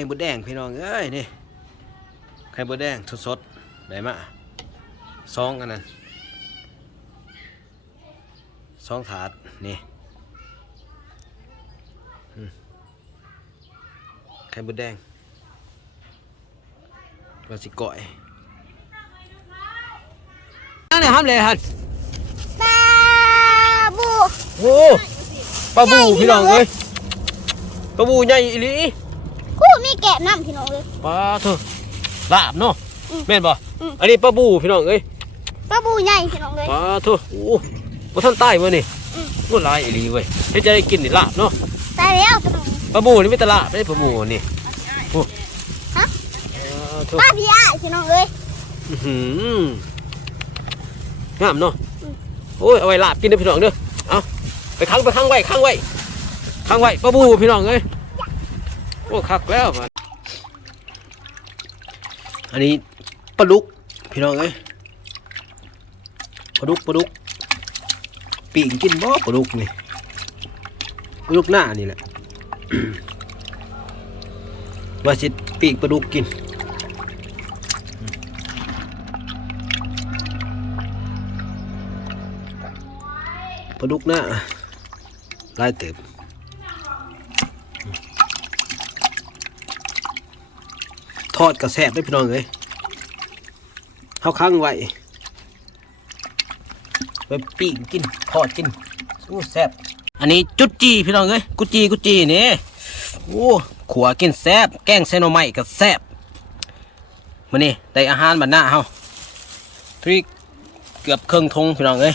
ข่บดแดงพี่น้องเอ้ยนี่ไข่บดแดงสดๆได้มาซองอันนั้นซองถาดนี่อืมไข่บดแดงเราสิก่อยนั่นแหละครับเลยฮันปลาบูโอ้ปลาบูพี่น้องเอ้ยปลาบูใหญ่อีหลี คู่มีแกะน้ำพี่น้องเลยปลาเถอะลาบเนาะอืมแม่นบ่อืมอันนี้ปลาบูพี่น้องเอ้ยปลาบูใหญ่พี่น้องเลยปลาเถอะโอ้บ่ทันใต้มื้อนี่อืมบ่หลายอีหลีเว้ยเฮ็ดจะได้กินนี่ลาบเนาะตายแล้วพี่น้องปลาบูนี่มีแตลาบได้ปลาบูนี่โอ้ฮะปลาเถอะปลาพี่อ้ายพี่น้องเลยอื้อหืองามเนาะอืมโอ้ยเอาไว้ลาบกินเด้อพี่น้องเด้อเอาไปค้างไปค้างไว้ค้างไว้ค้างไว้ปลาบูพี่น้องเอ้ย โอ้คักแล้วมันอันนี้ปลาดุกพี่น้องเอ้ยปลาดุกปลาดุกปีกกินบ่ปลาดุกนี่ปลาดุกหน้านี่แหละว่าสิปีกปลาดุกกินปลาดุกหน้าลายเต็ม ทอดกระแสบได้พี่น้องเลยเขาค้างไว้ไปปิ้งกินทอดกินอู้แซ่บอันนี้จุดจีพี่น้องเอ้ยกุจีกุจีนี่โอ้ขัวกินแซ่บแกงเซโนไม้ก็แซ่บมันนี่ได้อาหารบรรณาเฮาทริกเกือบเครื่องทงพี่น้องเอ้ย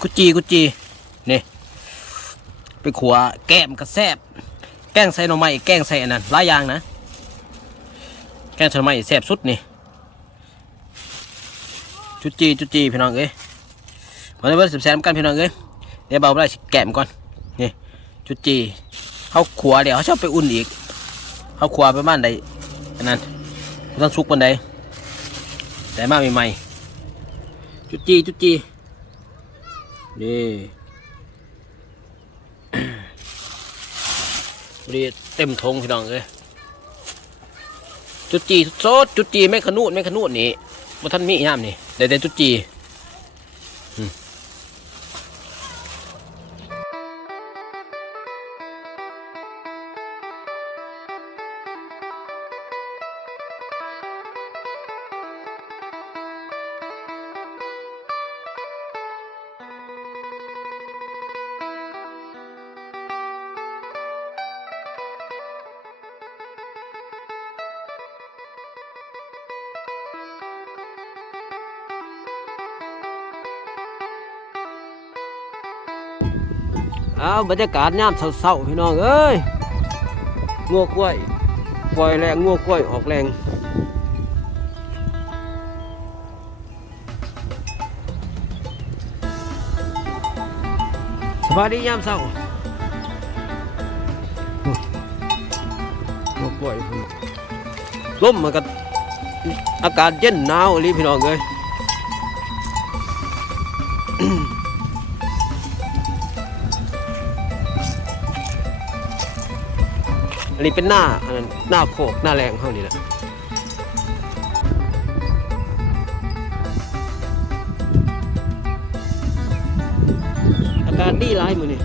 กุจีกุจีนี่ไปขัวแก้มกระแซบแกงใส่หน่อไม้แกงใส่อันนั้นหลายอย่างนะ งใส่หน่อไม้แซ่บสุดนี่ จุจีจุจีพี่น้องเอ้ยมาเลยเบอร์สิบแสนกันพี่น้องเอ้ยเดี๋ยวเบาไปได้แกมก่อนนี่จุจีเขาขัวเดี๋ยวเขาชอบไปอุ่นอีกเขาขัวไปบ้านใดอันนั้นต้องซุกบนใดแต่มาใหม่ๆจุจีจุจีนี่รีเต็มทงพี่น้องเลย จุดจีโซดจุดจีไม่ขนูดไม่ขนูดนี่บ่ท่านมีย่ามนี่แต่แต่จุดจี อาบรรยากาศยามเศร้าๆพี่น้องเอ้ยงัวกล้วยปล่อยแรงงัวกล้วยออกแรงสบายดียามเศร้างัวกล้วยพุ่มมันก็อากาศเย็นหนาวอีหลีพี่น้องเอ้ย อันนี้เป็นหน้าอันนั้นหน้าโคกหน้าแรงเท่านี้แหละอาการดีร้ายมือนี่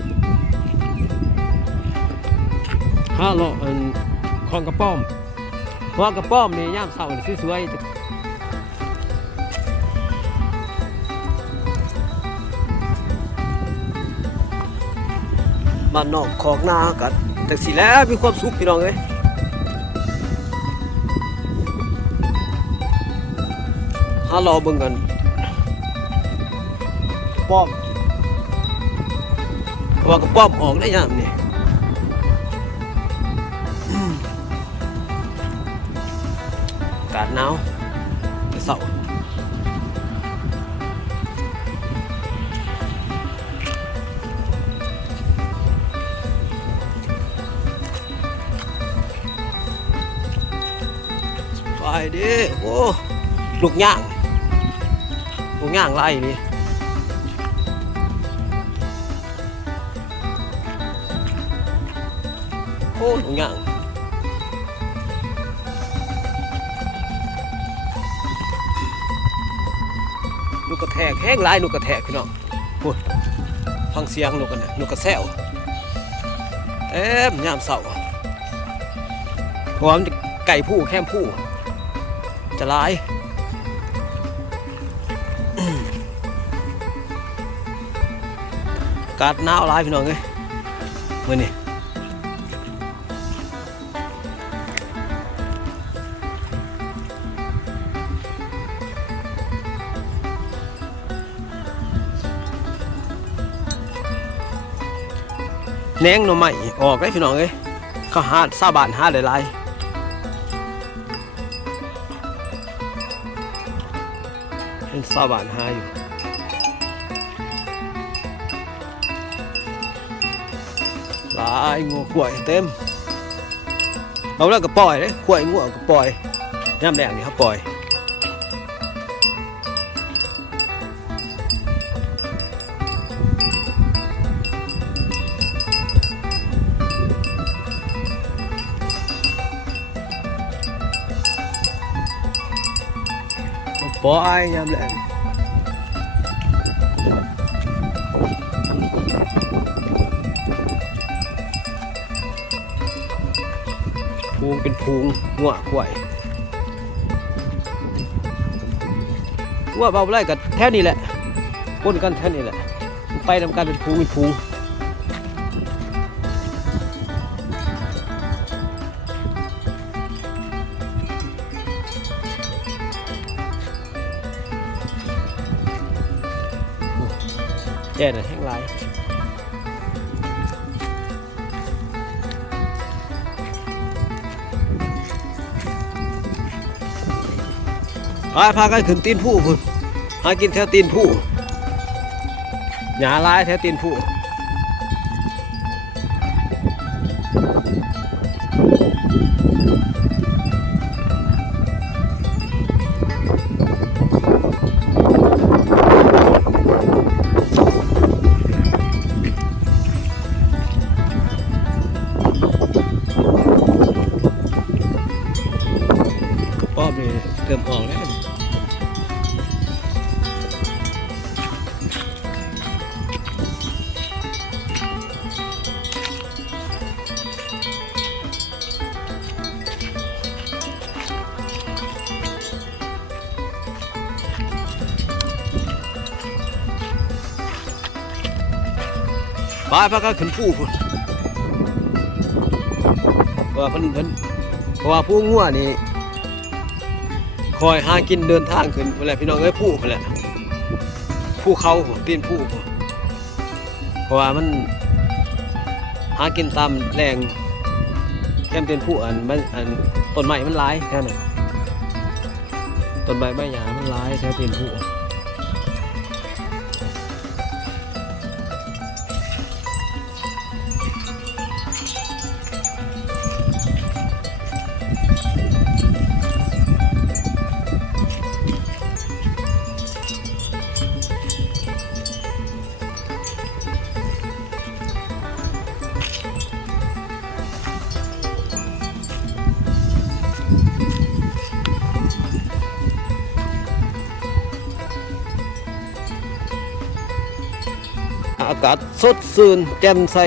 ห้าเลาอันคลองกระป้อมเพราะว่ากระป้อมนี่ย่ามเสานี่สวยๆจะบ้านนอกของนากั แต่สิแล้วมีความสุขพี่น้องเอ้ยถ้ารอเบิ่งกันป้อมเพราะว่ากระป้อมออกได้ยามนี่อืมอากาศหนาวแต่เศร้ายดิโอ้ลูกย่างลูกย่างไล่นี่โอ้ลูกย่างลูกกระแทกแห้งไล่ลูกกระแทกพี่น้องพูดฟังเสียงลูกกันนะลูกกระแซวเอ๊มยามเสาร์พร้อมไก่ผู้แค้มผู้ จะลายกาดหนาวลายพี่น้องเอ้ยมื่อนี้แหนงหน่อไม้ออกได้พี่น้องเอ้ยเขาหาซาบานหาหลายๆ เห็นซาบานหาอยู่ หลายงัวขวายเต็ม เอาแล้วก็ปล่อยเลยขวายงัวก็ปล่อยน้ำแดงนี่ครับปล่อย ปล่อยย่ำแดงพูงเป็นพูงงัวขวายงัวเบาไล่กับแท่นี้แหละปนกันแท่นี้แหละ ไปทำการเป็นพูงเป็นพูง แย่น่ะแห้งหลายพาพากันขึ้นตีนผู้คุณหากินแถวตีนผู้หยาลายแถวตีนผู้ ไปพากันขึ้นผู้พุ่นเพราะว่าเพิ่นเพิ่นเพราะว่าผู้งัวนี่คอยหากินเดินทางขึ้นเวลาพี่น้องเอ้ยผู้พุ่นแหละผู้เขาตีนผู้เพราะว่ามันหากินตามแรงแก้มตีนผู้อันมันอันต้นไม้มันหลายแค่นั้นต้นใบไม้หญ้ามันหลายแถวตีนผู้ อากาศสดชื่นแจ่มใส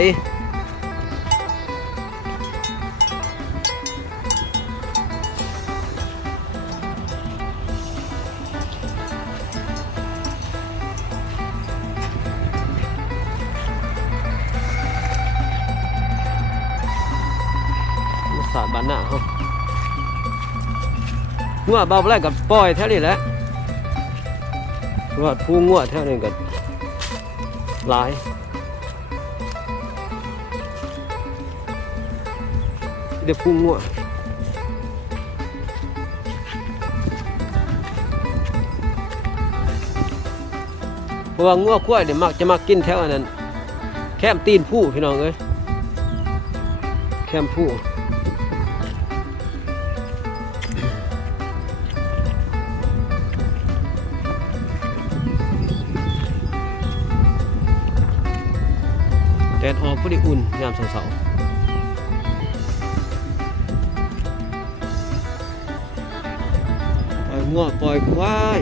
มาสาดบ้านหน้าเขางัวเบาแรกกับปล่อยแท่นี้แหละว่าผู้งัวแท่นี้กับ หลายเดี๋ยวพุ่งงัวเพราะว่างัวกล้วยเดี๋ยวมักจะมักกินแถวอันนั้น แคมตีนผู้พี่น้องเอ้ยแคมผู้ แดดออกพอดีอุ่นยามเสาๆไปปล่อยงัวปล่อยควาย